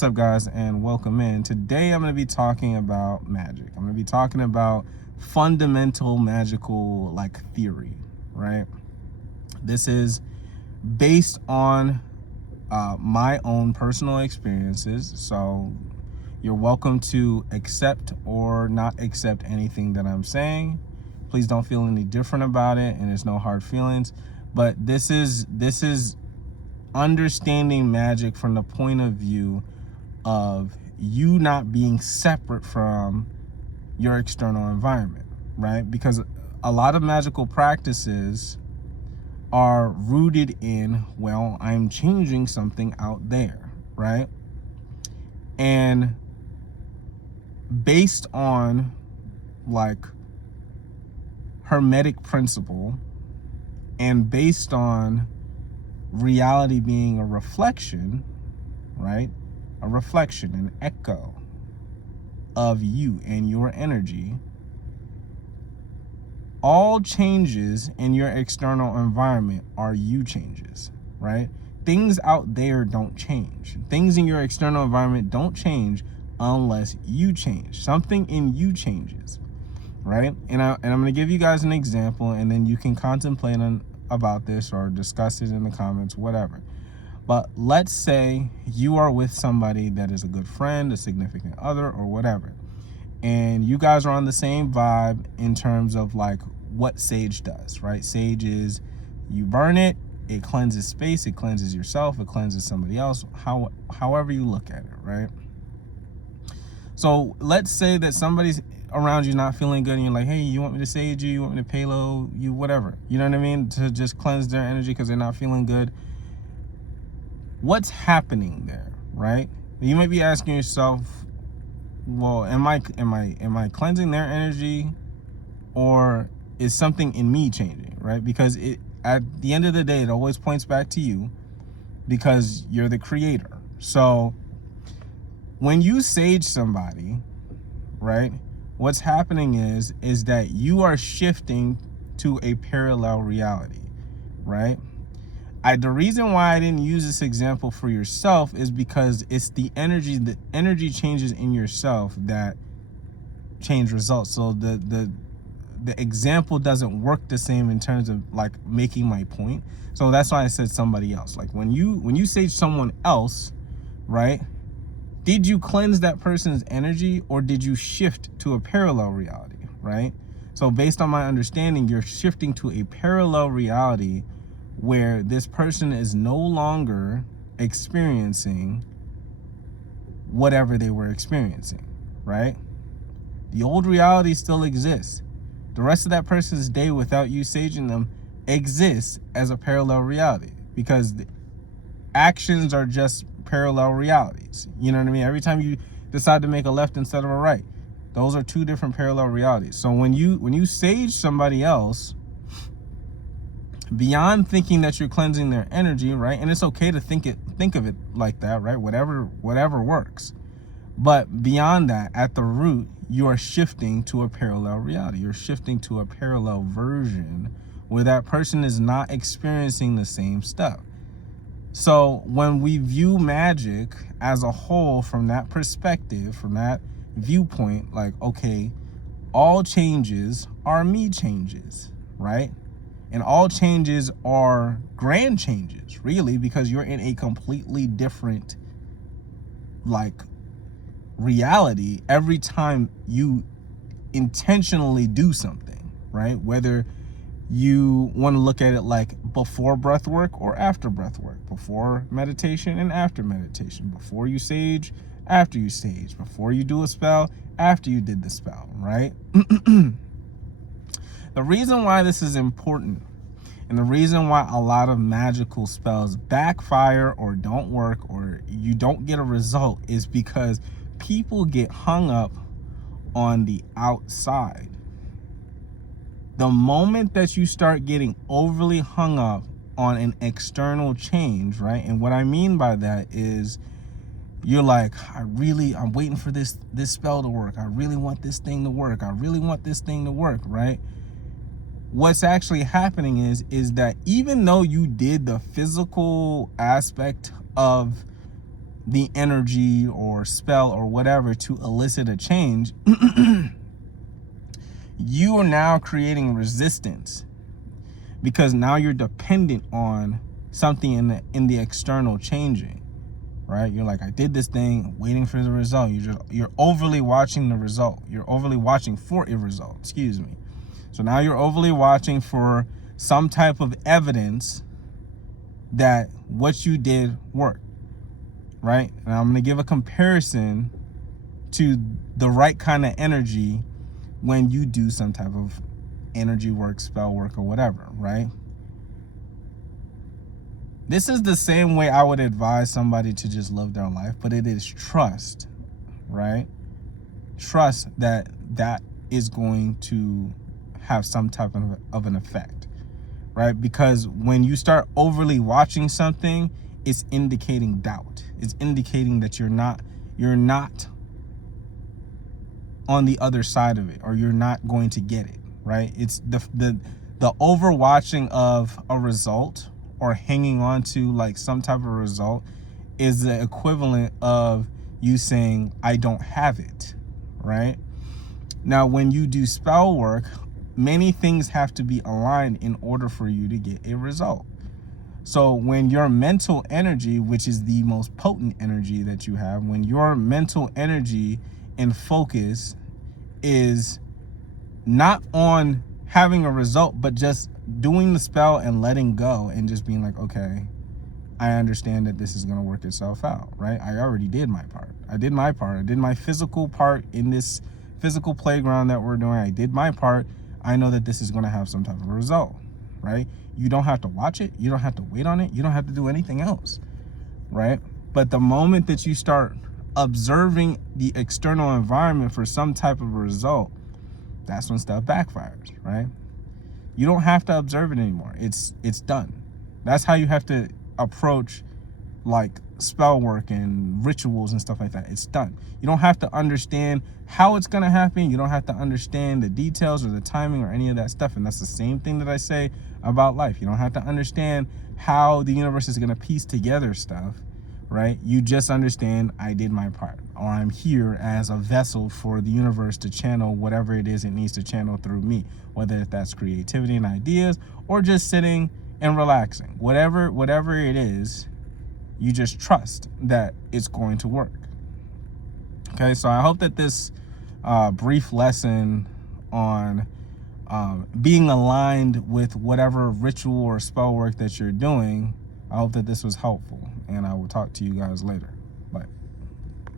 What's up, guys, and welcome in. Today I'm going to be talking about magic. I'm going to be talking about fundamental magical theory, right? This is based on my own personal experiences, so you're welcome to accept or not accept anything that I'm saying. Please don't feel any different about it, and there's no hard feelings. But this is understanding magic from the point of view of you not being separate from your external environment, right? Because a lot of magical practices are rooted in, well, I'm changing something out there, right? And based on hermetic principle and based on reality being a reflection, right? A reflection, an echo of you and your energy. All changes in your external environment are you changes, right? Things out there don't change. Things in your external environment don't change unless you change. Something in you changes, right? And I'm going to give you guys an example, and then you can contemplate about this or discuss it in the comments, whatever. But let's say you are with somebody that is a good friend, a significant other, or whatever, and you guys are on the same vibe in terms of what sage does, right? Sage is you burn it, it cleanses space, it cleanses yourself, it cleanses somebody else, however you look at it, right? So let's say that somebody's around you not feeling good, and you're like, hey, you want me to sage you want me to palo you, whatever, you know what I mean, to just cleanse their energy because they're not feeling good. What's happening there, right? You might be asking yourself, well, am I cleansing their energy, or is something in me changing, right? Because at the end of the day, it always points back to you, because you're the creator. So when you sage somebody, right, what's happening is that you are shifting to a parallel reality, right? The reason why I didn't use this example for yourself is because it's the energy changes in yourself that change results. So the example doesn't work the same in terms of making my point. So that's why I said somebody else. When you sage someone else, right, did you cleanse that person's energy, or did you shift to a parallel reality, right? So based on my understanding, you're shifting to a parallel reality where this person is no longer experiencing whatever they were experiencing, right? The old reality still exists. The rest of that person's day without you saging them exists as a parallel reality, because the actions are just parallel realities. You know what I mean? Every time you decide to make a left instead of a right, those are two different parallel realities. So when you sage somebody else, beyond thinking that you're cleansing their energy, right? And it's okay to think of it like that, right? Whatever works. But beyond that, at the root, you are shifting to a parallel reality. You're shifting to a parallel version where that person is not experiencing the same stuff. So when we view magic as a whole from that perspective, from that viewpoint, okay, all changes are me changes, right? And all changes are grand changes, really, because you're in a completely different reality every time you intentionally do something, right? Whether you want to look at it before breath work or after breath work, before meditation and after meditation, before you sage, after you sage, before you do a spell, after you did the spell, right? The reason why this is important, and the reason why a lot of magical spells backfire or don't work or you don't get a result, is because people get hung up on the outside. The moment that you start getting overly hung up on an external change, right? And what I mean by that is you're like, I'm waiting for this spell to work. I really want this thing to work. I really want this thing to work, right? what's actually happening is that even though you did the physical aspect of the energy or spell or whatever to elicit a change, you are now creating resistance, because now you're dependent on something in the external changing, right? You're like, I did this thing, waiting for the result. You're overly watching the result. You're overly watching for a result, excuse me. So now you're overly watching for some type of evidence that what you did worked, right? And I'm going to give a comparison to the right kind of energy when you do some type of energy work, spell work, or whatever, right? This is the same way I would advise somebody to just live their life, but it is trust, right? Trust that that is going to have some type of an effect, right? Because when you start overly watching something, it's indicating doubt. It's indicating that you're not on the other side of it, or you're not going to get it, right? It's the overwatching of a result, or hanging on to like some type of result, is the equivalent of you saying, I don't have it, right? Now, when you do spell work, many things have to be aligned in order for you to get a result. So when your mental energy, which is the most potent energy that you have, when your mental energy and focus is not on having a result, but just doing the spell and letting go and just being like, okay, I understand that this is going to work itself out, right? I already did my part. I did my part. I did my physical part in this physical playground that we're doing. I did my part. I know that this is going to have some type of result, right? You don't have to watch it. You don't have to wait on it. You don't have to do anything else, right? But the moment that you start observing the external environment for some type of result, that's when stuff backfires, right? You don't have to observe it anymore. It's done. That's how you have to approach like spell work and rituals and stuff like that. It's done. You don't have to understand how it's going to happen. You don't have to understand the details or the timing or any of that stuff. And that's the same thing that I say about life. You don't have to understand how the universe is going to piece together stuff, right? You just understand, I did my part, or I'm here as a vessel for the universe to channel whatever it is it needs to channel through me, whether that's creativity and ideas or just sitting and relaxing. Whatever it is, you just trust that it's going to work. Okay, so I hope that this brief lesson on being aligned with whatever ritual or spell work that you're doing, I hope that this was helpful, and I will talk to you guys later.